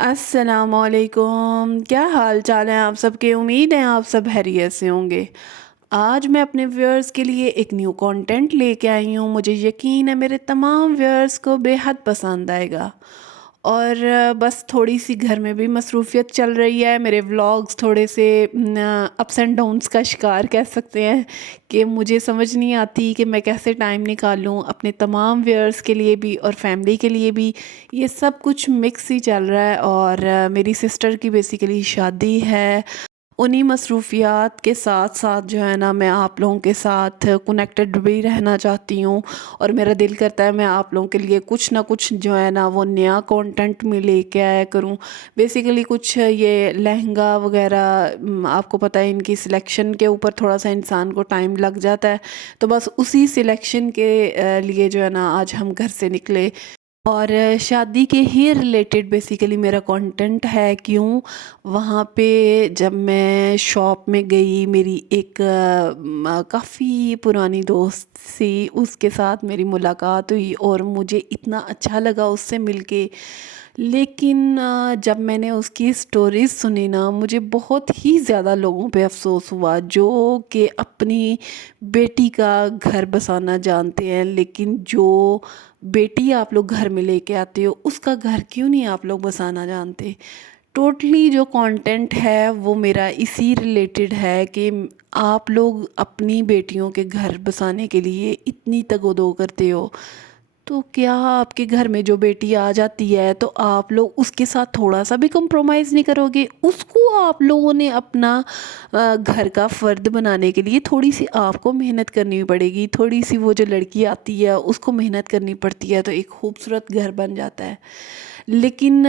السلام علیکم، کیا حال چال ہیں آپ سب کے؟ امید ہے آپ سب خیریت سے ہوں گے۔ آج میں اپنے ویورز کے لیے ایک نیو کانٹینٹ لے کے آئی ہوں۔ مجھے یقین ہے میرے تمام ویورز کو بے حد پسند آئے گا۔ اور بس تھوڑی سی گھر میں بھی مصروفیت چل رہی ہے، میرے ولاگز تھوڑے سے اپس اینڈ ڈاؤنس کا شکار کہہ سکتے ہیں کہ مجھے سمجھ نہیں آتی کہ میں کیسے ٹائم نکالوں اپنے تمام ویورز کے لیے بھی اور فیملی کے لیے بھی۔ یہ سب کچھ مکس ہی چل رہا ہے، اور میری سسٹر کی بیسیکلی شادی ہے۔ انہی مصروفیات کے ساتھ ساتھ جو ہے نا، میں آپ لوگوں کے ساتھ کنیکٹڈ بھی رہنا چاہتی ہوں، اور میرا دل کرتا ہے میں آپ لوگوں کے لیے کچھ نہ کچھ جو ہے نا وہ نیا کانٹینٹ میں لے کے آیا کروں۔ بیسیکلی کچھ یہ لہنگا وغیرہ، آپ کو پتہ ہے ان کی سلیکشن کے اوپر تھوڑا سا انسان کو ٹائم لگ جاتا ہے، تو بس اسی سلیکشن کے لیے جو ہے نا آج ہم گھر سے نکلے، اور شادی کے ہی ریلیٹڈ بیسیکلی میرا کانٹینٹ ہے۔ کیوں؟ وہاں پہ جب میں شاپ میں گئی، میری ایک کافی پرانی دوست سی، اس کے ساتھ میری ملاقات ہوئی اور مجھے اتنا اچھا لگا اس سے مل کے۔ لیکن جب میں نے اس کی سٹوریز سنی نا، مجھے بہت ہی زیادہ لوگوں پہ افسوس ہوا جو کہ اپنی بیٹی کا گھر بسانا جانتے ہیں، لیکن جو بیٹی آپ لوگ گھر میں لے کے آتے ہو اس کا گھر کیوں نہیں آپ لوگ بسانا جانتے۔ ٹوٹلی جو کانٹینٹ ہے وہ میرا اسی ریلیٹڈ ہے کہ آپ لوگ اپنی بیٹیوں کے گھر بسانے کے لیے اتنی تگ و دو کرتے ہو، تو کیا آپ کے گھر میں جو بیٹی آ جاتی ہے تو آپ لوگ اس کے ساتھ تھوڑا سا بھی کمپرومائز نہیں کرو گے؟ اس کو آپ لوگوں نے اپنا گھر کا فرد بنانے کے لیے تھوڑی سی آپ کو محنت کرنی پڑے گی، تھوڑی سی وہ جو لڑکی آتی ہے اس کو محنت کرنی پڑتی ہے، تو ایک خوبصورت گھر بن جاتا ہے۔ لیکن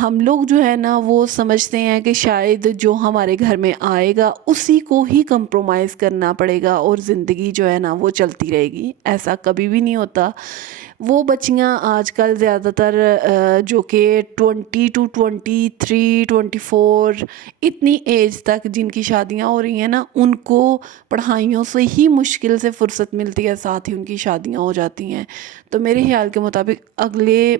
ہم لوگ جو ہے نا وہ سمجھتے ہیں کہ شاید جو ہمارے گھر میں آئے گا اسی کو ہی کمپرومائز کرنا پڑے گا اور زندگی جو ہے نا وہ چلتی رہے گی۔ ایسا کبھی بھی نہیں ہوتا۔ وہ بچیاں آج کل زیادہ تر جو کہ 20 to 23 24 اتنی ایج تک جن کی شادیاں ہو رہی ہیں نا، ان کو پڑھائیوں سے ہی مشکل سے فرصت ملتی ہے، ساتھ ہی ان کی شادیاں ہو جاتی ہیں۔ تو میرے خیال کے مطابق اگلے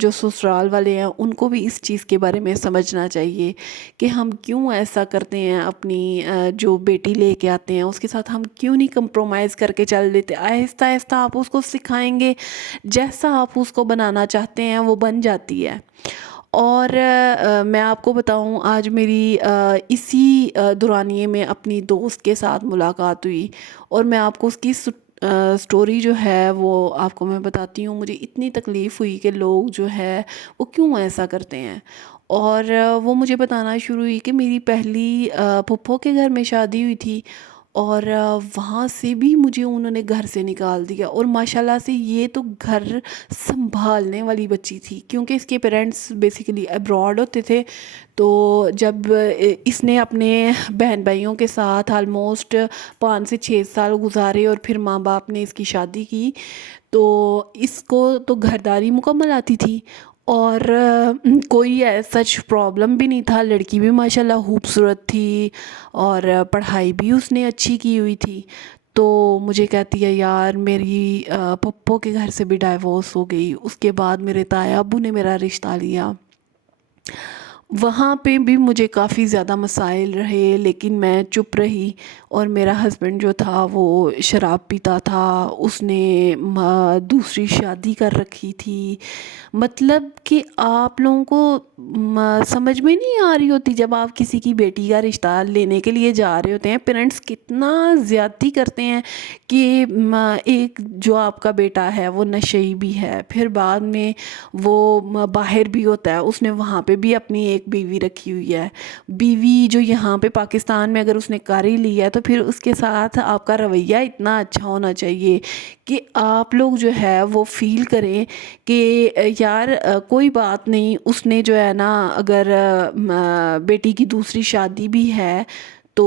جو سسرال والے ہیں ان کو بھی اس چیز کے بارے میں سمجھنا چاہیے کہ ہم کیوں ایسا کرتے ہیں، اپنی جو بیٹی لے کے آتے ہیں اس کے ساتھ ہم کیوں نہیں کمپرومائز کر کے چل دیتے۔ آہستہ آہستہ آپ اس کو سکھائیں گے، جیسا آپ اس کو بنانا چاہتے ہیں وہ بن جاتی ہے۔ اور میں آپ کو بتاؤں، آج میری اسی دورانیے میں اپنی دوست کے ساتھ ملاقات ہوئی، اور میں آپ کو اس کی سٹوری جو ہے وہ آپ کو میں بتاتی ہوں۔ مجھے اتنی تکلیف ہوئی کہ لوگ جو ہے وہ کیوں ایسا کرتے ہیں، اور وہ مجھے بتانا شروع ہوئی کہ میری پہلی پھپھو کے گھر میں شادی ہوئی تھی، اور وہاں سے بھی مجھے انہوں نے گھر سے نکال دیا، اور ماشاءاللہ سے یہ تو گھر سنبھالنے والی بچی تھی، کیونکہ اس کے پیرنٹس بیسیکلی ابراڈ ہوتے تھے۔ تو جب اس نے اپنے بہن بھائیوں کے ساتھ آلموسٹ 5 سے 6 سال گزارے اور پھر ماں باپ نے اس کی شادی کی، تو اس کو تو گھرداری مکمل آتی تھی، اور کوئی سچ پرابلم بھی نہیں تھا۔ لڑکی بھی ماشاءاللہ خوبصورت تھی، اور پڑھائی بھی اس نے اچھی کی ہوئی تھی۔ تو مجھے کہتی ہے یار میری پھپھو کے گھر سے بھی ڈائیورس ہو گئی، اس کے بعد میرے تایا ابو نے میرا رشتہ لیا۔ وہاں پہ بھی مجھے کافی زیادہ مسائل رہے، لیکن میں چپ رہی، اور میرا ہسبینڈ جو تھا وہ شراب پیتا تھا، اس نے دوسری شادی کر رکھی تھی۔ مطلب کہ آپ لوگوں کو سمجھ میں نہیں آ رہی ہوتی، جب آپ کسی کی بیٹی کا رشتہ لینے کے لیے جا رہے ہوتے ہیں، پیرنٹس کتنا زیادتی کرتے ہیں کہ ایک جو آپ کا بیٹا ہے وہ نشئی بھی ہے، پھر بعد میں وہ باہر بھی ہوتا ہے، اس نے وہاں پہ بھی اپنی ایک بیوی رکھی ہوئی ہے۔ بیوی جو یہاں پہ پاکستان میں اگر اس نے کر ہی لی ہے تو پھر اس کے ساتھ آپ کا رویہ اتنا اچھا ہونا چاہیے کہ آپ لوگ جو ہے وہ فیل کریں کہ یار کوئی بات نہیں، اس نے جو ہے نا اگر بیٹی کی دوسری شادی بھی ہے تو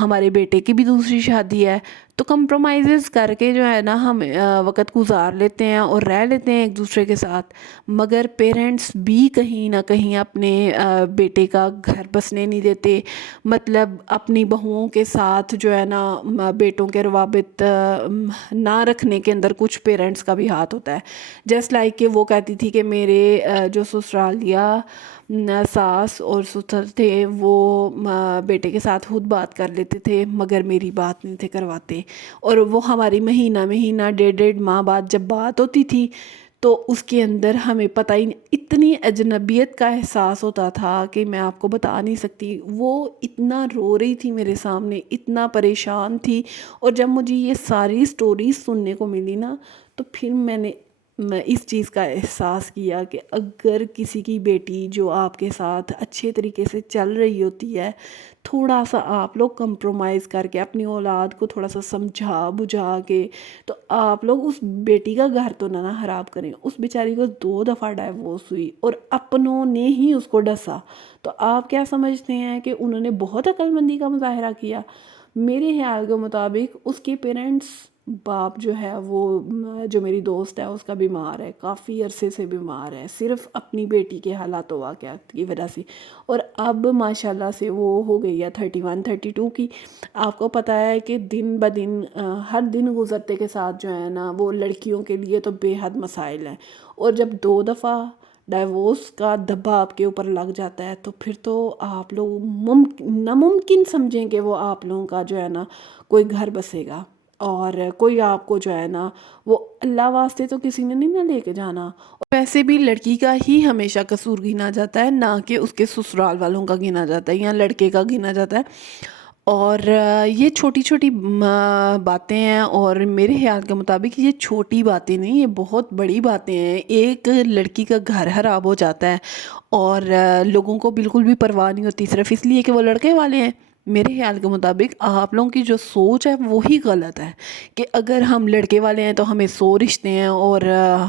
ہمارے بیٹے کی بھی دوسری شادی ہے، تو کمپرومائزز کر کے جو ہے نا ہم وقت گزار لیتے ہیں اور رہ لیتے ہیں ایک دوسرے کے ساتھ، مگر پیرنٹس بھی کہیں نہ کہیں اپنے بیٹے کا گھر بسنے نہیں دیتے. مطلب اپنی بہوؤں کے ساتھ جو ہے نا بیٹوں کے روابط نہ رکھنے کے اندر کچھ پیرنٹس کا بھی ہاتھ ہوتا ہے. جسٹ لائک کہ وہ کہتی تھی کہ میرے جو سسرالیا ساس اور سسر تھے وہ بیٹے کے ساتھ خود بات کر لیتے تھے مگر میری بات نہیں تھے کرواتے، اور وہ ہماری مہینہ مہینہ 1.5 ماہ بعد جب بات ہوتی تھی تو اس کے اندر ہمیں پتہ ہی نہیں، اتنی اجنبیت کا احساس ہوتا تھا کہ میں آپ کو بتا نہیں سکتی. وہ اتنا رو رہی تھی میرے سامنے، اتنا پریشان تھی، اور جب مجھے یہ ساری سٹوریز سننے کو ملی نا تو پھر میں اس چیز کا احساس کیا کہ اگر کسی کی بیٹی جو آپ کے ساتھ اچھے طریقے سے چل رہی ہوتی ہے، تھوڑا سا آپ لوگ کمپرومائز کر کے اپنی اولاد کو تھوڑا سا سمجھا بجھا کے، تو آپ لوگ اس بیٹی کا گھر تو نہ خراب کریں. اس بیچاری کو 2 دفعہ ڈائیورس ہوئی اور اپنوں نے ہی اس کو ڈسا. تو آپ کیا سمجھتے ہیں کہ انہوں نے بہت عقل مندی کا مظاہرہ کیا؟ میرے خیال کے مطابق اس کے پیرنٹس، باپ جو ہے وہ جو میری دوست ہے اس کا بیمار ہے، کافی عرصے سے بیمار ہے، صرف اپنی بیٹی کے حالات و واقعات کی وجہ سے، اور اب ماشاءاللہ سے وہ ہو گئی ہے 31 32 کی. آپ کو پتہ ہے کہ دن بدن ہر دن گزرتے کے ساتھ جو ہے نا وہ لڑکیوں کے لیے تو بے حد مسائل ہیں، اور جب 2 دفعہ ڈائیورس کا دبا آپ کے اوپر لگ جاتا ہے تو پھر تو آپ لوگ ناممکن سمجھیں کہ وہ آپ لوگوں کا جو ہے نا کوئی گھر بسے گا، اور کوئی آپ کو جو ہے نا وہ اللہ واسطے تو کسی نے نہیں نہ لے کے جانا. اور ویسے بھی لڑکی کا ہی ہمیشہ قصور گنا جاتا ہے، نہ کہ اس کے سسرال والوں کا گنا جاتا ہے یا لڑکے کا گنا جاتا ہے. اور یہ چھوٹی چھوٹی باتیں ہیں، اور میرے خیال کے مطابق یہ چھوٹی باتیں نہیں، یہ بہت بڑی باتیں ہیں. ایک لڑکی کا گھر خراب ہو جاتا ہے اور لوگوں کو بالکل بھی پرواہ نہیں ہوتی صرف اس لیے کہ وہ لڑکے والے ہیں. میرے خیال کے مطابق آپ لوگوں کی جو سوچ ہے وہی غلط ہے کہ اگر ہم لڑکے والے ہیں تو ہمیں 100 رشتے ہیں، اور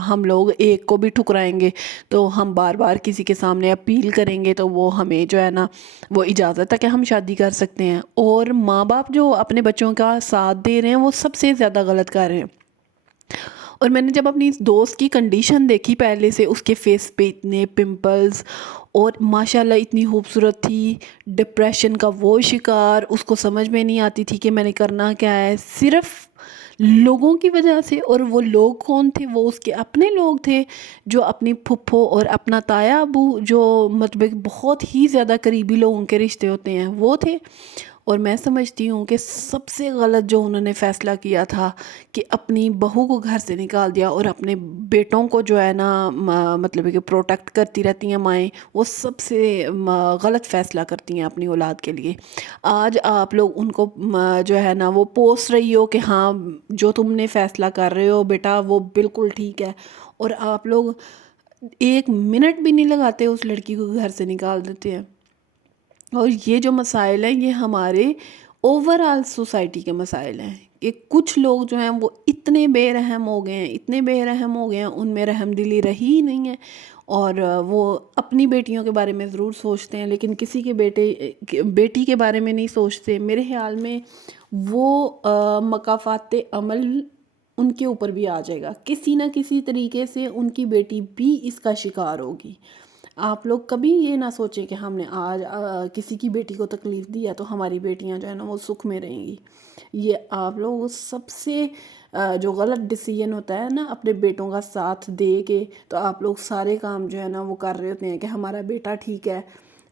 ہم لوگ ایک کو بھی ٹھکرائیں گے تو ہم بار بار کسی کے سامنے اپیل کریں گے تو وہ ہمیں جو ہے نا وہ اجازت ہے کہ ہم شادی کر سکتے ہیں. اور ماں باپ جو اپنے بچوں کا ساتھ دے رہے ہیں وہ سب سے زیادہ غلط کر رہے ہیں. اور میں نے جب اپنی دوست کی کنڈیشن دیکھی پہلے سے، اس کے فیس پہ اتنے پمپلز، اور ماشاءاللہ اتنی خوبصورت تھی، ڈپریشن کا وہ شکار، اس کو سمجھ میں نہیں آتی تھی کہ میں نے کرنا کیا ہے، صرف لوگوں کی وجہ سے. اور وہ لوگ کون تھے؟ وہ اس کے اپنے لوگ تھے، جو اپنی پھپھو اور اپنا تایا ابو، جو مطلب بہت ہی زیادہ قریبی لوگوں کے رشتے ہوتے ہیں، وہ تھے. اور میں سمجھتی ہوں کہ سب سے غلط جو انہوں نے فیصلہ کیا تھا کہ اپنی بہو کو گھر سے نکال دیا، اور اپنے بیٹوں کو جو ہے نا مطلب کہ پروٹیکٹ کرتی رہتی ہیں مائیں، وہ سب سے غلط فیصلہ کرتی ہیں اپنی اولاد کے لیے. آج آپ لوگ ان کو جو ہے نا وہ پوس رہی ہو کہ ہاں جو تم نے فیصلہ کر رہے ہو بیٹا وہ بالکل ٹھیک ہے، اور آپ لوگ 1 منٹ بھی نہیں لگاتے اس لڑکی کو گھر سے نکال دیتے ہیں. اور یہ جو مسائل ہیں یہ ہمارے اوور آل سوسائٹی کے مسائل ہیں کہ کچھ لوگ جو ہیں وہ اتنے بے رحم ہو گئے ہیں، اتنے بے رحم ہو گئے ہیں، ان میں رحم دلی رہی ہی نہیں ہے، اور وہ اپنی بیٹیوں کے بارے میں ضرور سوچتے ہیں لیکن کسی کے بیٹی کے بارے میں نہیں سوچتے. میرے خیال میں وہ مکافات عمل ان کے اوپر بھی آ جائے گا، کسی نہ کسی طریقے سے ان کی بیٹی بھی اس کا شکار ہوگی. آپ لوگ کبھی یہ نہ سوچیں کہ ہم نے آج کسی کی بیٹی کو تکلیف دی ہے تو ہماری بیٹیاں جو ہے نا وہ سکھ میں رہیں گی. یہ آپ لوگ سب سے جو غلط ڈیسیژن ہوتا ہے نا اپنے بیٹوں کا ساتھ دے کے، تو آپ لوگ سارے کام جو ہے نا وہ کر رہے ہوتے ہیں کہ ہمارا بیٹا ٹھیک ہے.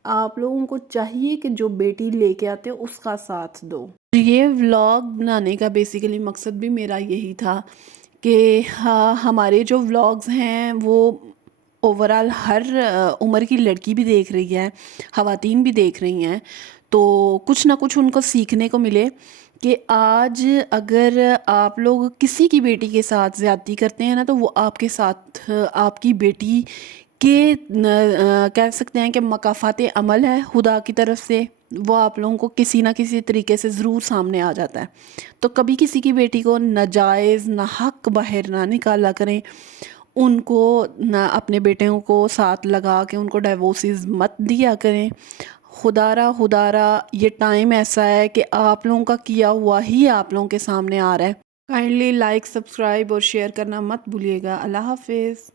آپ لوگوں کو چاہیے کہ جو بیٹی لے کے آتے اس کا ساتھ دو. یہ ولاگ بنانے کا بیسیکلی مقصد بھی میرا یہی تھا کہ ہمارے جو ولاگز ہیں وہ اوورال ہر عمر کی لڑکی بھی دیکھ رہی ہے، خواتین بھی دیکھ رہی ہیں، تو کچھ نہ کچھ ان کو سیکھنے کو ملے کہ آج اگر آپ لوگ کسی کی بیٹی کے ساتھ زیادتی کرتے ہیں نا تو وہ آپ کے ساتھ آپ کی بیٹی کے کہہ سکتے ہیں کہ مکافات عمل ہے خدا کی طرف سے، وہ آپ لوگوں کو کسی نہ کسی طریقے سے ضرور سامنے آ جاتا ہے. تو کبھی کسی کی بیٹی کو ناجائز ناحق باہر نہ نکالا کریں، ان کو نہ اپنے بیٹوں کو ساتھ لگا کے ان کو ڈائیورسز مت دیا کریں. خدارہ یہ ٹائم ایسا ہے کہ آپ لوگوں کا کیا ہوا ہی آپ لوگوں کے سامنے آ رہا ہے۔ کائنڈلی لائک، سبسکرائب اور شیئر کرنا مت بھولیے گا۔ اللہ حافظ۔